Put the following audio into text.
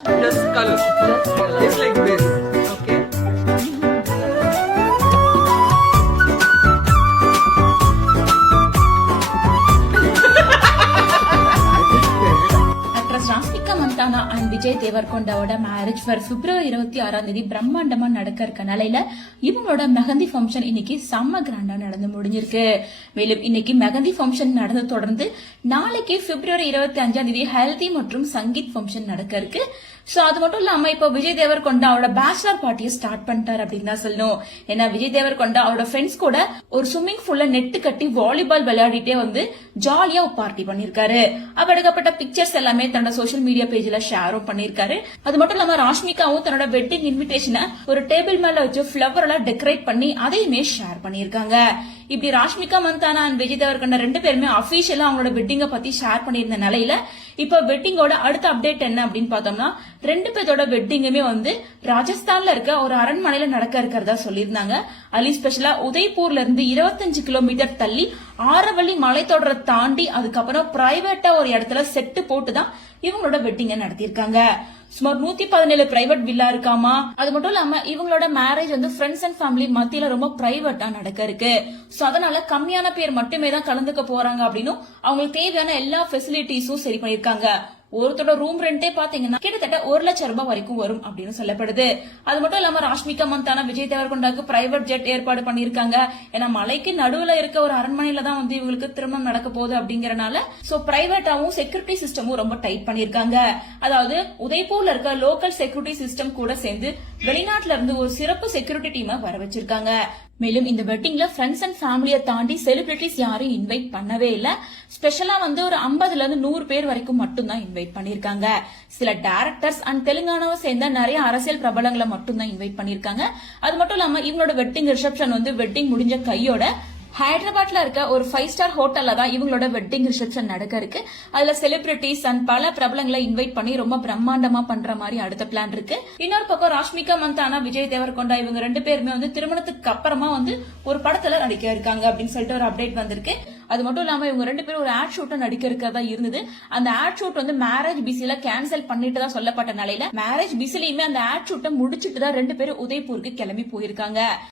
plus color. It's like this. Okay. Actress Rashmika Mandanna and Vijay தேவர்கொண்டாவோட marriage for February 26 பிரம்மாண்டமா நடக்க இருக்க நிலையில இவங்களோட மெஹந்தி ஃபங்க்ஷன் இன்னைக்கு செம்ம கிராண்டா நடந்து முடிஞ்சிருக்கு. மேலும் இன்னைக்கு மெஹந்தி ஃபங்க்ஷன் நடந்து தொடர்ந்து நாளைக்கு பிப்ரவரி 25 ஹல்தி மற்றும் சங்கீத் ஃபங்க்ஷன் நடக்க இருக்கு. சோ அது மட்டும் இல்லாம இப்போ விஜய் தேவர்கொண்டா அவரோட பேச்சுலர் பார்ட்டியை ஸ்டார்ட் பண்ணிட்டாரு அப்படின்னு தான் சொல்லணும். ஏன்னா விஜய் தேவர்கொண்டா அவரோட ஃப்ரெண்ட்ஸ் கூட ஒரு ஸ்விம்மிங் பூல்ல நெட்டு கட்டி வாலிபால் விளையாடிட்டே வந்து ஜாலியா பார்ட்டி பண்ணிருக்காரு. அப்ப எடுக்கப்பட்ட பிக்சர்ஸ் எல்லாமே தன்னோட சோசியல் மீடியா பேஜ்ல ஷேரும் பண்ணிருக்காரு. அது மட்டும் இல்லாம ராஷ்மிகாவும் தன்னோட வெட்டிங் இன்விடேஷனை ஒரு டேபிள் மேல வச்சு பிளவர் எல்லாம் டெக்கரேட் பண்ணி அதையுமே ஷேர் பண்ணிருக்காங்க. இப்படி ராஷ்மிகா மந்தானா அண்ட் விஜய் தேவர்கொண்டா ரெண்டு பேருமே அபிஷியலா அவங்களோட வெட்டிங்க பத்தி ஷேர் பண்ணிருந்த நிலையில இப்ப வெட்டிங்கோட அடுத்த அப்டேட் என்ன அப்படின்னு பார்த்தோம்னா ரெண்டு பேரோட வெட்டிங்குமே வந்து ராஜஸ்தான்ல இருக்க ஒரு அரண்மனையில நடக்க இருக்கிறதா சொல்லியிருந்தாங்க. அலி ஸ்பெஷலா உதய்பூர்ல இருந்து 25 கிலோமீட்டர் தள்ளி ஆரவள்ளி மலைத்தொடரை தாண்டி அதுக்கப்புறம் பிரைவேட்டா ஒரு இடத்துல செட்டு போட்டுதான் இவங்களோட வெட்டிங்க நடத்திருக்காங்க. சுமார் 117 பிரைவேட் வில்லா இருக்காமா. அது மட்டும் இல்லாம இவங்களோட மேரேஜ் வந்து ஃப்ரெண்ட்ஸ் அண்ட் ஃபேமிலி மத்தியில ரொம்ப பிரைவேட்டா நடக்க இருக்கு. சோ அதனால கம்மியான பேர் மட்டுமே தான் கலந்துக்க போறாங்க அப்படின்னு அவங்களுக்கு தேவையான எல்லா ஃபெசிலிட்டிஸும் சரி பண்ணிருக்காங்க. ஒருத்தோட ரூம் ரெண்டே பாத்தீங்கன்னா கிட்டத்தட்ட 1 லட்சம் ரூபாய் வரைக்கும் வரும் அப்படின்னு சொல்லப்படுது. அது மட்டும் இல்லாம ராஷ்மிகா மந்தானா விஜய் தேவர்கொண்டாக்கு பிரைவேட் ஜெட் ஏற்பாடு பண்ணிருக்காங்க. ஏன்னா மலைக்கு நடுவுல இருக்க ஒரு அரண்மனையில தான் வந்து இவங்களுக்கு திருமணம் நடக்க போகுது அப்படிங்கறனால சோ பிரைவேட்டாவும் செக்யூரிட்டி சிஸ்டமும் ரொம்ப டைட் பண்ணிருக்காங்க. அதாவது உதய்பூர்ல இருக்க லோக்கல் செக்யூரிட்டி சிஸ்டம் கூட சேர்ந்து வெளிநாட்டுல இருந்து ஒரு சிறப்பு செக்யூரிட்டி டீமை வர வச்சிருக்காங்க. மேலும் இந்த வெட்டிங்ல ஃப்ரெண்ட்ஸ் அண்ட் ஃபேமிலியை தாண்டி செலிபிரிட்டிஸ் யாரும் இன்வைட் பண்ணவே இல்ல. ஸ்பெஷலா வந்து ஒரு 50ல இருந்து 100 பேர் வரைக்கும் மட்டும் தான் இன்வைட் பண்ணிருக்காங்க. சில டைரக்டர்ஸ் அண்ட் தெலுங்கானாவை சேர்ந்த நிறைய அரசியல் பிரபலங்களை மட்டும் தான் இன்வைட் பண்ணிருக்காங்க. அது மட்டும் இல்லாம இவங்களோட வெட்டிங் ரிசப்ஷன் வந்து வெட்டிங் முடிஞ்ச கையோட ஹைதராபாத்ல இருக்க ஒரு 5 ஸ்டார் ஹோட்டல்ல தான் இவங்களோட வெட்டிங் ரிசப்ஷன் நடக்க இருக்கு. அதுல செலிபிரிட்டிஸ் அண்ட் பல பிரபலங்களை இன்வைட் பண்ணி ரொம்ப பிரம்மாண்டமா பண்ற மாதிரி அடுத்த பிளான் இருக்கு. இன்னொரு பக்கம் ராஷ்மிகா மந்தானா விஜய் தேவர்கொண்டா இவங்க ரெண்டு பேருமே வந்து திருமணத்துக்கு அப்புறமா வந்து ஒரு படத்துல நடிக்க இருக்காங்க அப்படின்னு சொல்லிட்டு ஒரு அப்டேட் வந்திருக்கு. அது மட்டும் இல்லாம இவங்க ரெண்டு பேரும் ஒரு ஆட் ஷூட் நடிக்க இருக்கிறதா இருந்தது. அந்த ஆட் ஷூட் வந்து மேரேஜ் பிஸில கேன்சல் பண்ணிட்டு தான் சொல்லப்பட்ட நிலையில மேரேஜ் பிஸிலையுமே அந்த ஆட் ஷூட்டை முடிச்சிட்டு தான் ரெண்டு பேரும் உதய்பூருக்கு கிளம்பி போயிருக்காங்க.